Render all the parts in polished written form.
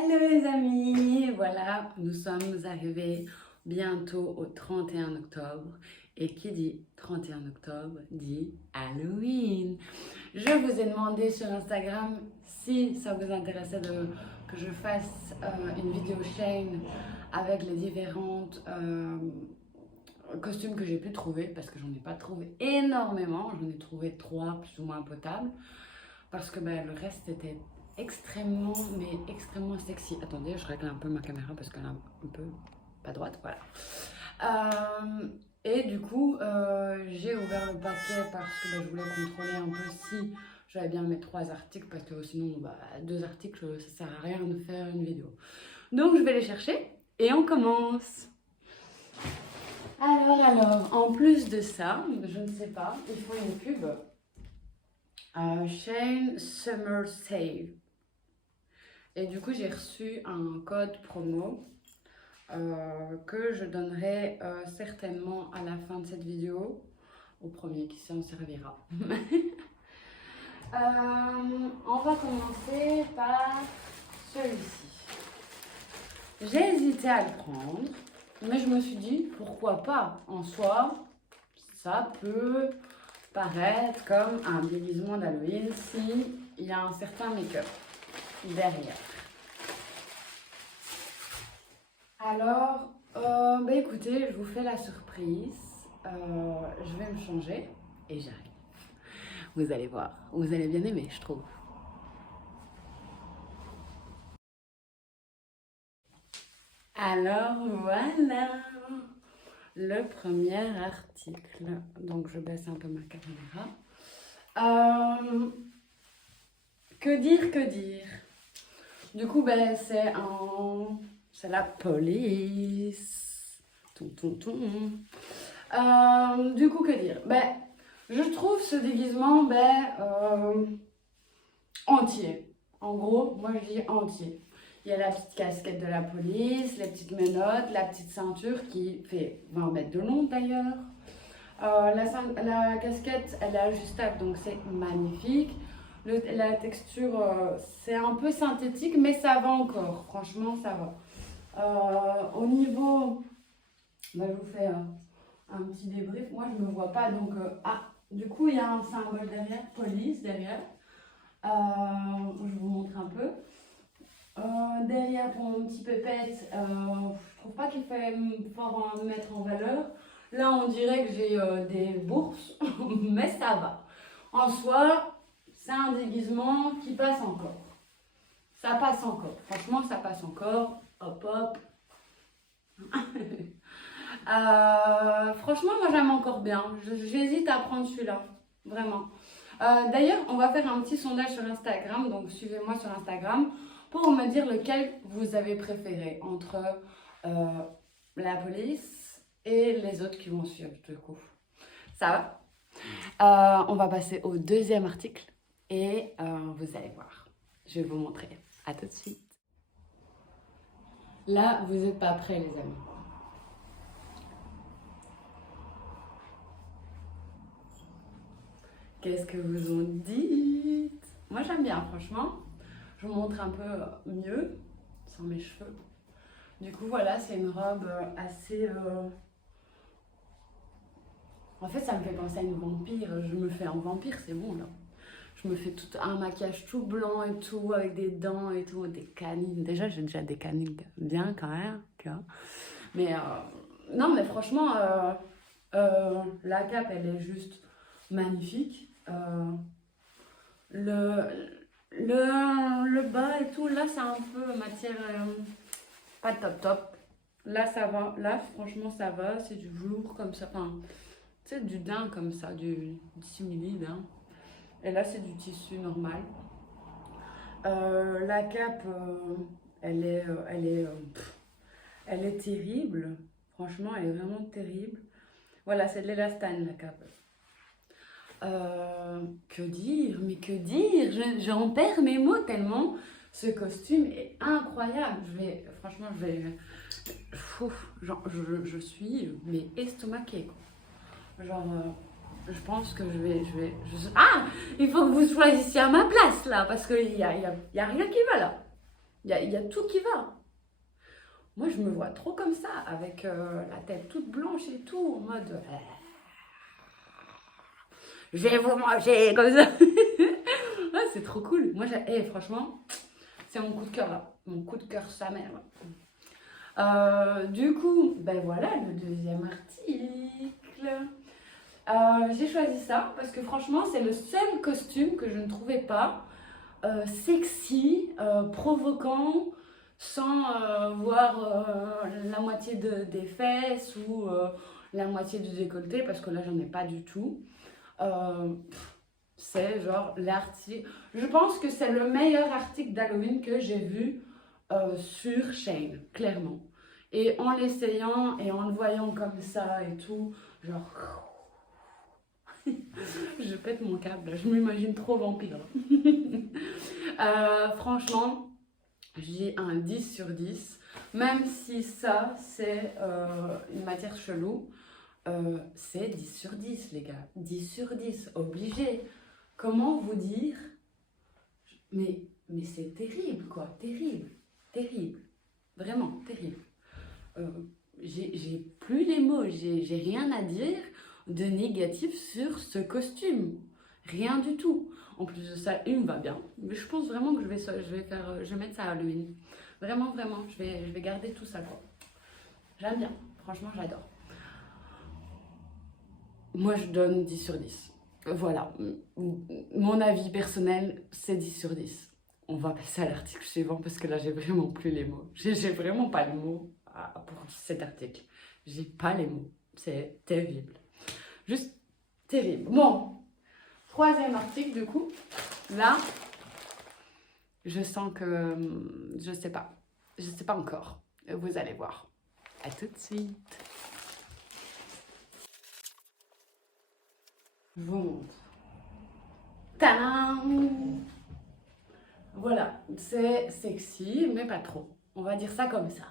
Hello les amis, voilà, nous sommes arrivés bientôt au 31 octobre et qui dit 31 octobre dit Halloween. Je vous ai demandé sur Instagram si ça vous intéressait que je fasse une vidéo chaîne avec les différentes costumes que j'ai pu trouver parce que j'en ai pas trouvé énormément, j'en ai trouvé 3 plus ou moins potables parce que le reste était extrêmement, mais extrêmement sexy. Attendez, je règle un peu ma caméra parce qu'elle est un peu pas droite, voilà. Et du coup, j'ai ouvert le paquet parce que je voulais contrôler un peu si j'avais bien mes 3 articles parce que sinon, 2 articles, ça sert à rien de faire une vidéo. Donc, je vais les chercher et on commence. Alors, en plus de ça, je ne sais pas, il faut une pub. Shane Summer Save. Et du coup, j'ai reçu un code promo que je donnerai certainement à la fin de cette vidéo, au premier qui s'en servira. On va commencer par celui-ci. J'ai hésité à le prendre, mais je me suis dit, pourquoi pas? En soi, ça peut paraître comme un déguisement d'Halloween s'il y a un certain make-up derrière. Alors, écoutez, je vous fais la surprise. Je vais me changer et j'arrive. Vous allez voir, vous allez bien aimer, je trouve. Alors voilà, le premier article. Donc je baisse un peu ma caméra. Que dire? Du coup, c'est la police. Du coup, que dire? Je trouve ce déguisement entier. En gros, moi je dis entier. Il y a la petite casquette de la police, les petites menottes, la petite ceinture qui fait 20 mètres de long d'ailleurs. La casquette, elle est ajustable, donc c'est magnifique. La texture, c'est un peu synthétique, mais ça va encore. Franchement, ça va. Au niveau, je vous fais un petit débrief. Moi, je ne me vois pas, donc du coup, il y a un symbole derrière, police derrière. Je vous montre un peu. Derrière, pour mon petit pépette, je trouve pas qu'il faut mettre en valeur. Là, on dirait que j'ai des bourses, mais ça va. En soi, c'est un déguisement qui passe encore. Ça passe encore. Franchement, ça passe encore. Hop, hop. Franchement, moi, j'aime encore bien. J'hésite à prendre celui-là. Vraiment. D'ailleurs, on va faire un petit sondage sur Instagram. Donc, suivez-moi sur Instagram pour me dire lequel vous avez préféré entre la police et les autres qui vont suivre du coup. Ça va? On va passer au deuxième article et vous allez voir. Je vais vous montrer. À tout de suite. Là, vous n'êtes pas prêts les amis. Qu'est-ce que vous en dites? Moi j'aime bien franchement. Je vous montre un peu mieux, sans mes cheveux. Du coup, voilà, c'est une robe assez... En fait, ça me fait penser à une vampire. Je me fais un vampire, c'est bon, là. Je me fais tout un maquillage tout blanc et tout, avec des dents et tout, des canines. Déjà, j'ai déjà des canines bien quand même, tu vois. Mais non, mais franchement, la cape, elle est juste magnifique. Le bas et tout, là, c'est un peu matière pas top. Là, ça va. Là, franchement, ça va. C'est du velours comme ça. Enfin, tu sais, du daim comme ça, du simili-daim. Et là, c'est du tissu normal. La cape, elle est terrible. Franchement, elle est vraiment terrible. Voilà, c'est de l'élastane, la cape. Que dire? Mais que dire? J'en perds mes mots tellement ce costume est incroyable. Franchement, je suis mais estomaquée quoi. Genre, je pense que Ah! Il faut que vous choisissiez à ma place là, parce qu'il y a rien qui va là. Il y a tout qui va. Moi, je me vois trop comme ça, avec la tête toute blanche et tout, en mode je vais vous manger comme ça. Ouais, c'est trop cool. Moi, franchement, c'est mon coup de cœur là. Mon coup de cœur sa mère. Du coup, ben voilà le deuxième article. J'ai choisi ça parce que franchement, c'est le seul costume que je ne trouvais pas sexy, provoquant, sans voir la moitié des fesses ou la moitié du décolleté, parce que là, j'en ai pas du tout. Euh, c'est genre l'article. Je pense que c'est le meilleur article d'Halloween que j'ai vu sur Shein, clairement. Et en l'essayant et en le voyant comme ça et tout, genre. Je pète mon câble, je m'imagine trop vampire. Franchement, j'ai un 10 sur 10. Même si ça, c'est une matière chelou, c'est 10 sur 10, les gars. 10 sur 10, obligé. Comment vous dire? Mais c'est terrible, quoi. Terrible. Terrible. Vraiment, terrible. Euh, j'ai plus les mots, j'ai rien à dire de négatif sur ce costume. Rien du tout. En plus de ça, il me va bien. Mais je pense vraiment que je vais mettre ça à Halloween. Vraiment, vraiment, je vais garder tout ça, quoi. J'aime bien. Franchement, j'adore. Moi, je donne 10 sur 10. Voilà. Mon avis personnel, c'est 10 sur 10. On va passer à l'article suivant parce que là, j'ai vraiment plus les mots. J'ai vraiment pas le mot pour cet article. J'ai pas les mots. C'est terrible. Juste terrible. Bon, troisième article, du coup. Là, je sens que je sais pas. Je sais pas encore. Vous allez voir. À tout de suite. Je vous montre. Tadam! Voilà, c'est sexy, mais pas trop. On va dire ça comme ça.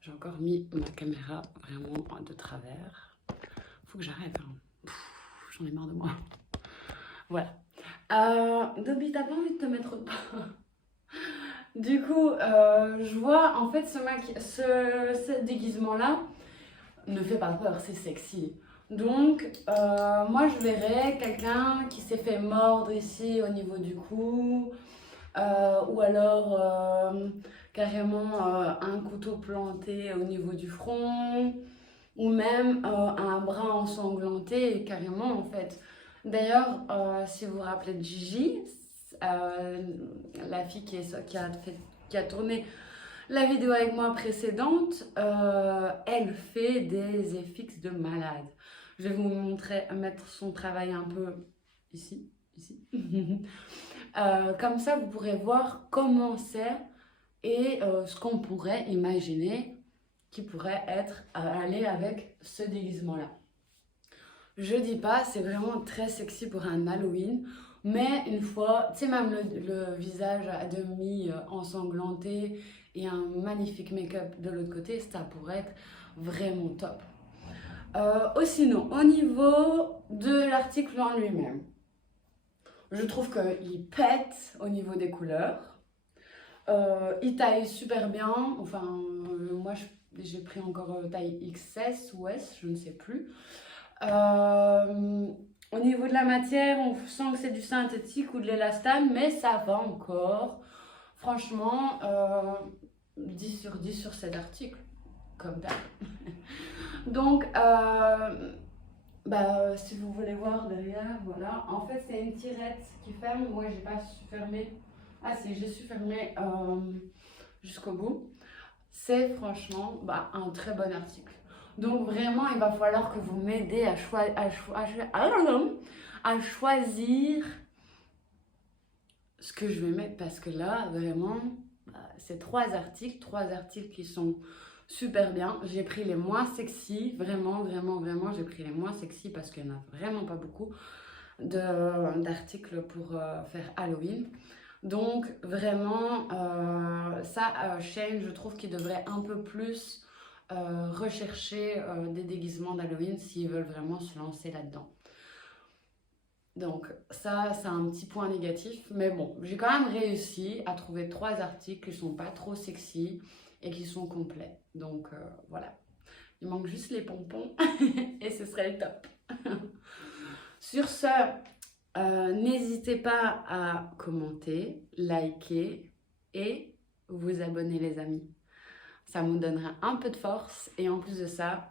J'ai encore mis ma caméra vraiment de travers. Faut que j'arrête. Hein. J'en ai marre de moi. Voilà. Dobby, t'as pas envie de te mettre au pas? Du coup, je vois en fait ce déguisement-là ne fait pas peur, c'est sexy. Donc, moi je verrais quelqu'un qui s'est fait mordre ici au niveau du cou, ou alors carrément un couteau planté au niveau du front, ou même un bras ensanglanté carrément en fait. D'ailleurs, si vous vous rappelez de Gigi, la fille qui a tourné la vidéo avec moi précédente, elle fait des FX de malade. Je vais vous montrer, mettre son travail un peu ici. Comme ça, vous pourrez voir comment c'est et ce qu'on pourrait imaginer qui pourrait être aller avec ce déguisement-là. Je dis pas, c'est vraiment très sexy pour un Halloween, mais une fois, tu sais, même le visage à demi ensanglanté et un magnifique make-up de l'autre côté, ça pourrait être vraiment top. Sinon, au niveau de l'article en lui-même, je trouve qu'il pète au niveau des couleurs. Il taille super bien. Enfin, moi, j'ai pris encore taille XS ou S, je ne sais plus. Au niveau de la matière, on sent que c'est du synthétique ou de l'élastane, mais ça va encore. Franchement, 10 sur 10 sur cet article, comme d'hab. Donc, si vous voulez voir derrière, voilà. En fait, c'est une tirette qui ferme. Moi, j'ai pas su fermer. Ah si, j'ai su fermer jusqu'au bout. C'est franchement un très bon article. Donc vraiment, il va falloir que vous m'aidez à choisir ce que je vais mettre parce que là, vraiment, c'est trois articles qui sont super bien. J'ai pris les moins sexy, vraiment, j'ai pris les moins sexy parce qu'il n'y en a vraiment pas beaucoup d'articles pour faire Halloween. Donc vraiment, Shein, je trouve qu'il devrait un peu plus rechercher des déguisements d'Halloween s'ils veulent vraiment se lancer là-dedans. Donc ça, c'est un petit point négatif. Mais bon, j'ai quand même réussi à trouver 3 articles qui sont pas trop sexy et qui sont complets. Donc voilà. Il manque juste les pompons et ce serait le top. Sur ce, n'hésitez pas à commenter, liker et vous abonner les amis. Ça me donnera un peu de force et en plus de ça,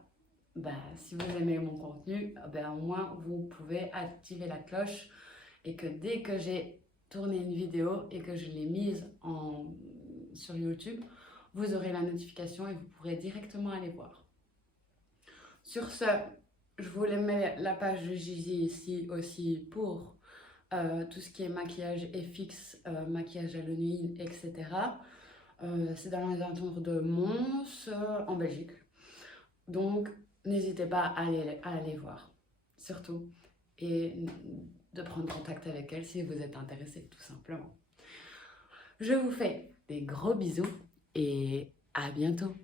bah, si vous aimez mon contenu, ben, au moins vous pouvez activer la cloche et que dès que j'ai tourné une vidéo et que je l'ai mise sur YouTube, vous aurez la notification et vous pourrez directement aller voir. Sur ce, je vous mets la page de Gigi ici aussi pour tout ce qui est maquillage FX, maquillage à nuit, etc. C'est dans les alentours de Mons, en Belgique. Donc, n'hésitez pas à aller voir, surtout, et de prendre contact avec elle si vous êtes intéressé, tout simplement. Je vous fais des gros bisous et à bientôt.